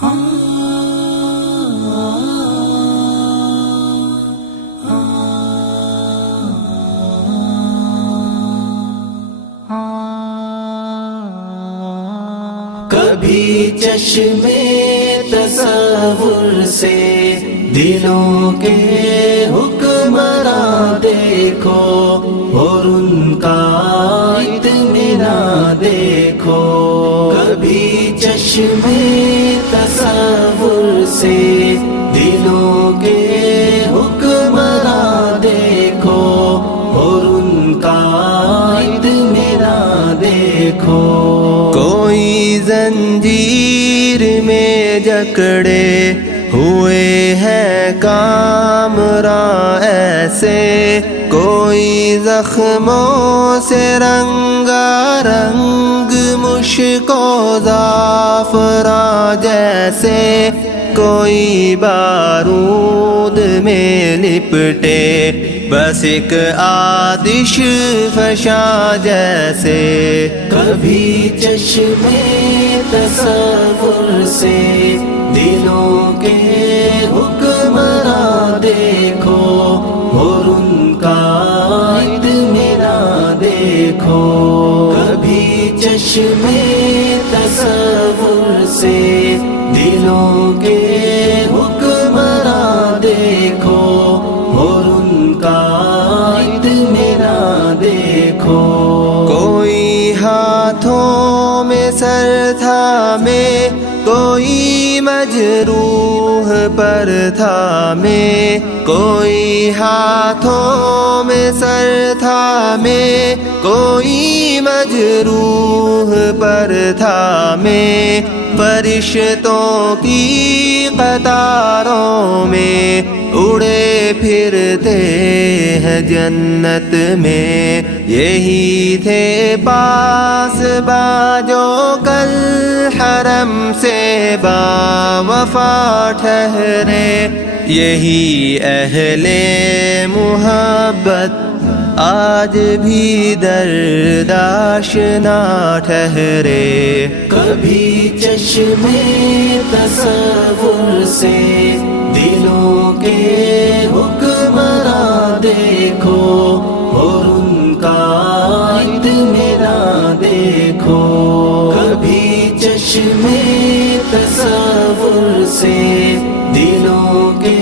کبھی چشمے تصور سے دلوں کے حکمراں دیکھو اور ان کا اطمینان دیکھو. کبھی چشمے تصور سے دلوں کے حکمراں دیکھو اور ان کا اطمینان دیکھو. کوئی زنجیر میں جکڑے ہوئے ہیں کامراں ایسے، کوئی زخموں سے رنگا رنگ مشک و زعفراں جیسے، کوئی بارود میں لپٹے بس ایک آتش فشاں جیسے. کبھی چشمے تصور سے دلوں کے حکمراں دیکھو اور ان کا اطمینان دیکھو. کبھی چشمے تصور سے دلوں کے حکمراں دیکھو اور ان کا اطمینان دیکھو. کوئی ہاتھوں میں سر تھامے، کوئی مجروح پر تھامے، کوئی ہاتھوں میں سر تھامے، کوئی مجروح پر تھامے. فرشتوں کی قطاروں میں اڑے پھرتے ہیں جنت میں، یہی تھے پاس با جو کل حرم سے با وفا ٹھہرے. یہی اہل محبت آج بھی درد آشنا ٹھہرے. کبھی چشمے تصور سے دلوں کے حکمراں دیکھو اور ان کا اطمینان دیکھو. کبھی چشمے تصور سے دلوں کے